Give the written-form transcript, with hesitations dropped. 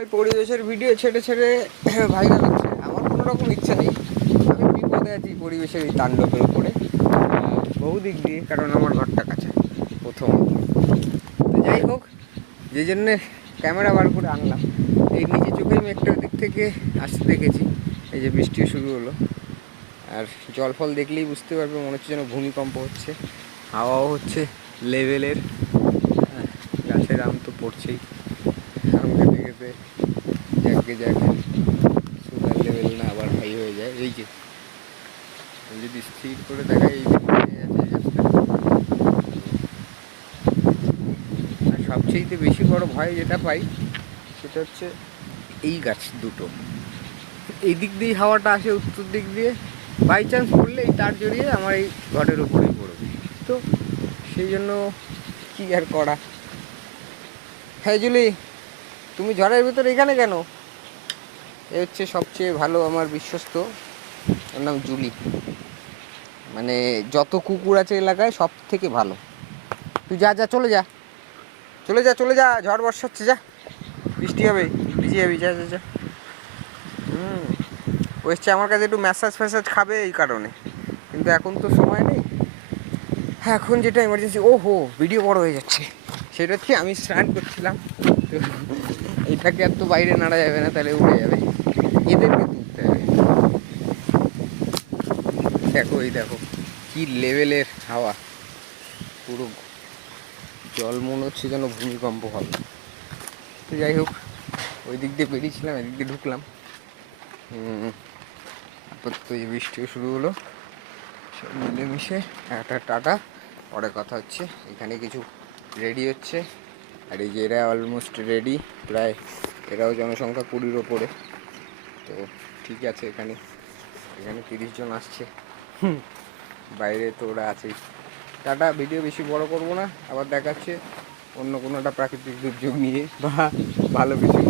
ওই পরিবেশের ভিডিও ছেড়ে ছেড়ে ভাইরাল হচ্ছে। আমার কোনো রকম ইচ্ছা নেই, আমি বিপদে আছি পরিবেশের এই তাণ্ডবের উপরে বহু দিক দিয়ে, কারণ আমার ঘরটা কাছে প্রথমত। তো যাই হোক, যে জন্যে ক্যামেরা বার করে আনলাম, এই নিজে চোখেই আমি একটা দিক থেকে আসতে দেখেছি। এই যে বৃষ্টিও শুরু হলো, আর জল ফল দেখলেই বুঝতে পারবে, মনে হচ্ছে যেন ভূমিকম্প হচ্ছে, হাওয়াও হচ্ছে লেভেলের। গাছের আম তো পড়ছেই, আম খেতে খেতে যাকে যাকে সুগার লেভেল না আবার হাই হয়ে যায়। এই যে যদি স্থির করে দেখায়, এই আছে গাছটা। আর সবচেয়ে বেশি বড় ভয় যেটা পাই সেটা হচ্ছে এই গাছ দুটো, এই দিক দিয়ে হাওয়াটা আসে উত্তর দিক দিয়ে, বাই চান্স পড়লে এই তার জড়িয়ে আমার এই ঘরের উপরেই পড়বে। তো সেই জন্য কী আর করা। হ্যাঁ জুলি, তুমি ঝড়ের ভিতরে এখানে কেন? এ হচ্ছে সবচেয়ে ভালো আমার বিশ্বস্ত, ওর নাম জুলি। মানে যত কুকুর আছে এলাকায় সব থেকে ভালো। তুই যা যা, চলে যা চলে যা চলে যা, ঝড় বর্ষা হচ্ছে, যা, বৃষ্টি হবে, ভিজে যাবি, যা যা যা। ও এসছে আমার কাছে একটু ম্যাসাজ ফ্যাসাজ খাবে এই কারণে, কিন্তু এখন তো সময় নেই। হ্যাঁ, এখন যেটা এমার্জেন্সি, ও হো ভিডিও বড় হয়ে যাচ্ছে, সেটা হচ্ছে আমি স্নান করছিলাম, তো এটাকে আর তো বাইরে নাড়া যাবে না, তাহলে উড়ে যাবে, এদেরকে তুলতে হবে। দেখো এই দেখো কি লেভেলের হাওয়া, পুরো জল মনে হচ্ছে যেন ভূমিকম্প হবে। তো যাই হোক, ওই দিক দিয়ে বেরিয়েছিলাম, এদিক দিয়ে ঢুকলাম। আপাতত এই বৃষ্টিও শুরু হলো, সব মিলেমিশে একটা টাটা, পরে কথা হচ্ছে। এখানে কিছু রেডি হচ্ছে, আর এই যে এরা অলমোস্ট রেডি প্রায়, এরাও জনসংখ্যা 20-র ওপরে। তো ঠিক আছে, এখানে 30 জন আসছে, বাইরে তো ওরা আছেই। টাটা, ভিডিও বেশি বড় করব না, আবার দেখাচ্ছে অন্য কোনো একটা প্রাকৃতিক দুর্যোগ নিয়ে বা ভালো কিছু।